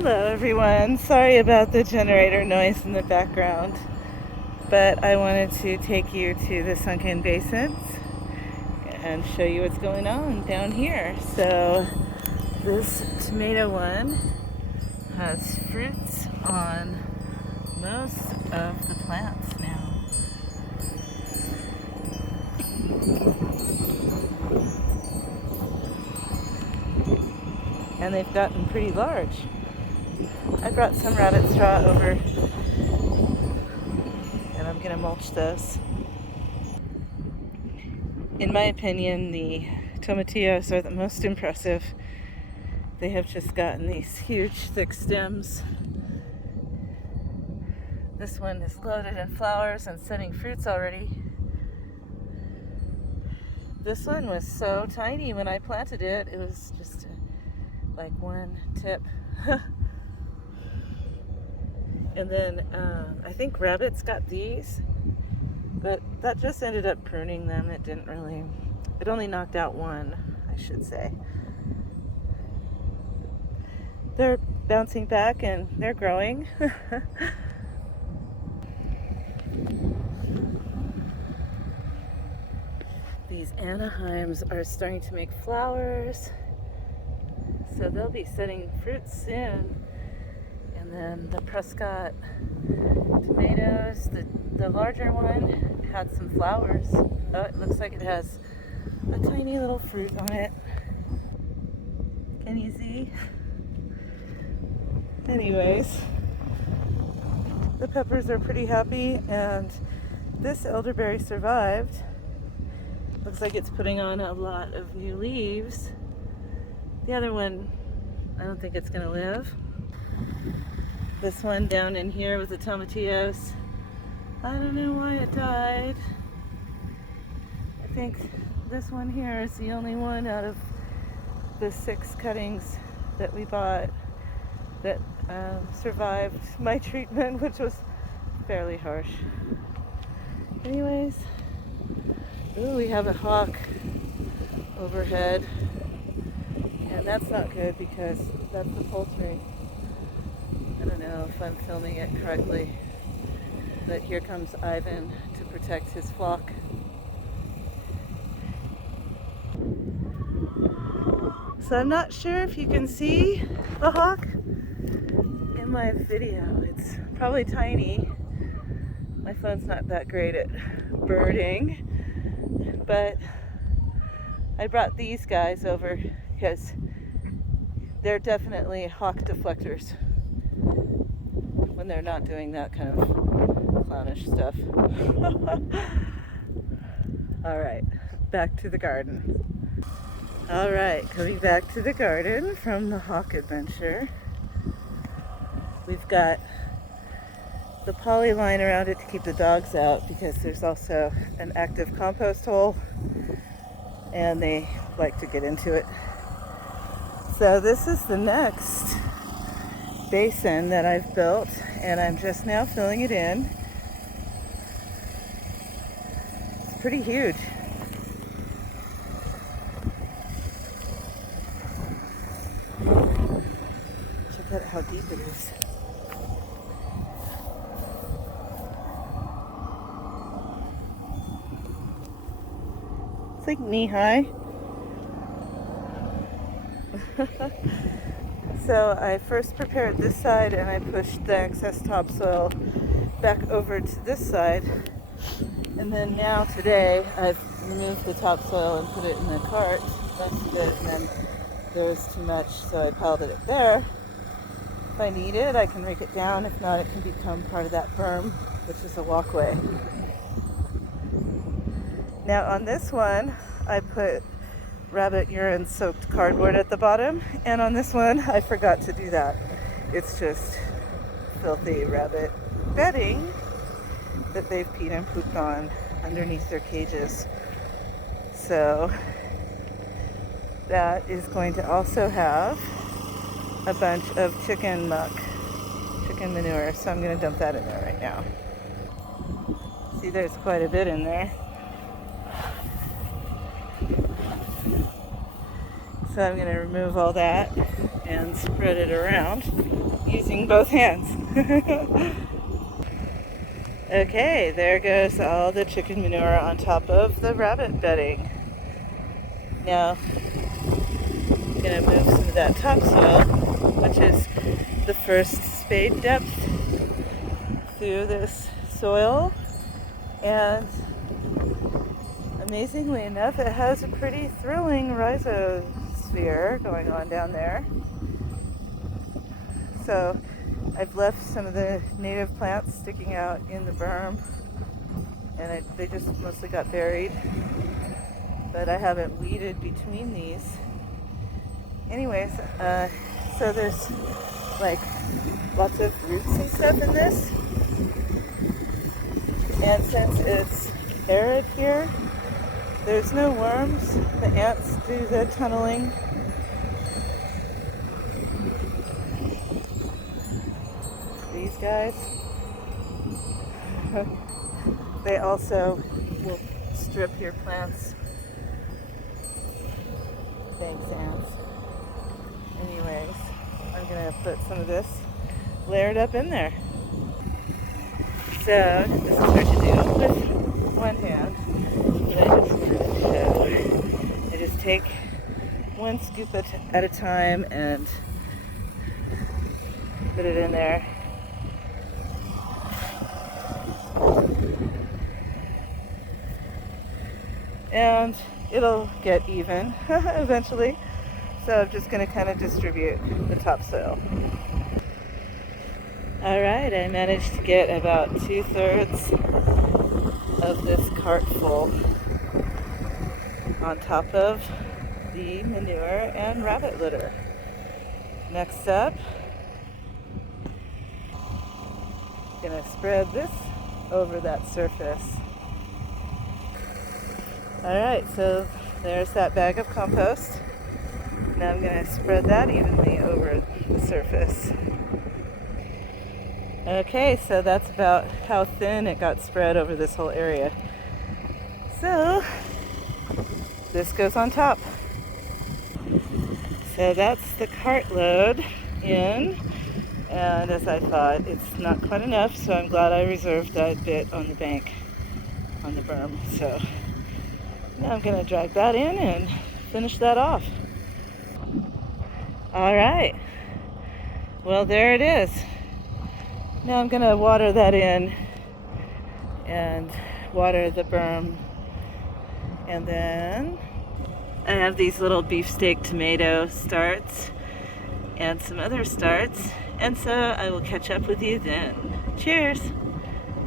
Hello everyone, sorry about the generator noise in the background, but I wanted to take you to the Sunken basins and show you what's going on down here. So this tomato one has fruits on most of the plants now. And they've gotten pretty large. I brought some rabbit straw over and I'm gonna mulch those. In my opinion, the tomatillos are the most impressive. They have just gotten these huge thick stems. This one is loaded in flowers and setting fruits already. This one was so tiny when I planted it. It was just like one tip. And then I think rabbits got these, but that just ended up pruning them. It only knocked out one, I should say. They're bouncing back and they're growing. These Anaheims are starting to make flowers, so they'll be setting fruit soon. And then the Prescott tomatoes, the larger one had some flowers. Oh, it looks like it has a tiny little fruit on it. Can you see? Anyways, the peppers are pretty happy, and this elderberry survived. Looks like it's putting on a lot of new leaves. The other one, I don't think it's gonna live. This one down in here with the tomatillos, I don't know why it died. I think this one here is the only one out of the 6 cuttings that we bought that survived my treatment, which was fairly harsh. Anyways, ooh, we have a hawk overhead, and that's not good because that's the poultry. I don't know if I'm filming it correctly, but here comes Ivan to protect his flock. So I'm not sure if you can see the hawk in my video. It's probably tiny. My phone's not that great at birding, but I brought these guys over because they're definitely hawk deflectors when they're not doing that kind of clownish stuff. All right, back to the garden. All right, coming back to the garden from the hawk adventure. We've got the poly line around it to keep the dogs out because there's also an active compost hole and they like to get into it. So this is the next basin that I've built, and I'm just now filling it in. It's pretty huge. Check out how deep it is. It's like knee-high. So I first prepared this side and I pushed the excess topsoil back over to this side. And then now today I've removed the topsoil and put it in the cart. That's good. And then there was too much, so I piled it there. If I need it, I can rake it down. If not, it can become part of that berm, which is a walkway. Now on this one, I put rabbit urine soaked cardboard at the bottom, and on this one I forgot to do that. It's just filthy rabbit bedding that they've peed and pooped on underneath their cages. So that is going to also have a bunch of chicken muck, chicken manure, so I'm going to dump that in there right now. See, there's quite a bit in there. So I'm going to remove all that and spread it around using both hands. Okay, there goes all the chicken manure on top of the rabbit bedding. Now, I'm going to move some of that topsoil, which is the first spade depth, through this soil, and amazingly enough, it has a pretty thrilling rhizosphere going on down there. So I've left some of the native plants sticking out in the berm, and they just mostly got buried, but I haven't weeded between these. Anyways, so there's like lots of roots and stuff in this, and since it's arid here, there's no worms. The ants do the tunneling. These guys, they also will strip your plants. Thanks, ants. Anyways, I'm gonna put some of this layered up in there. So this is hard to do with one hand, but I just wanted to show. I just take one scoop at a time and put it in there. And it'll get even eventually. So I'm just going to kind of distribute the topsoil. Alright, I managed to get about 2/3 of this cart full on top of the manure and rabbit litter. Next up, I'm going to spread this over that surface. Alright, so there's that bag of compost. Now I'm going to spread that evenly over the surface. Okay, so that's about how thin it got spread over this whole area. So this goes on top. So that's the cartload in, and as I thought, it's not quite enough, so I'm glad I reserved that bit on the bank, on the berm. So now I'm going to drag that in and finish that off. All right. Well, there it is. Now I'm going to water that in and water the berm. And then I have these little beefsteak tomato starts and some other starts. And so I will catch up with you then. Cheers.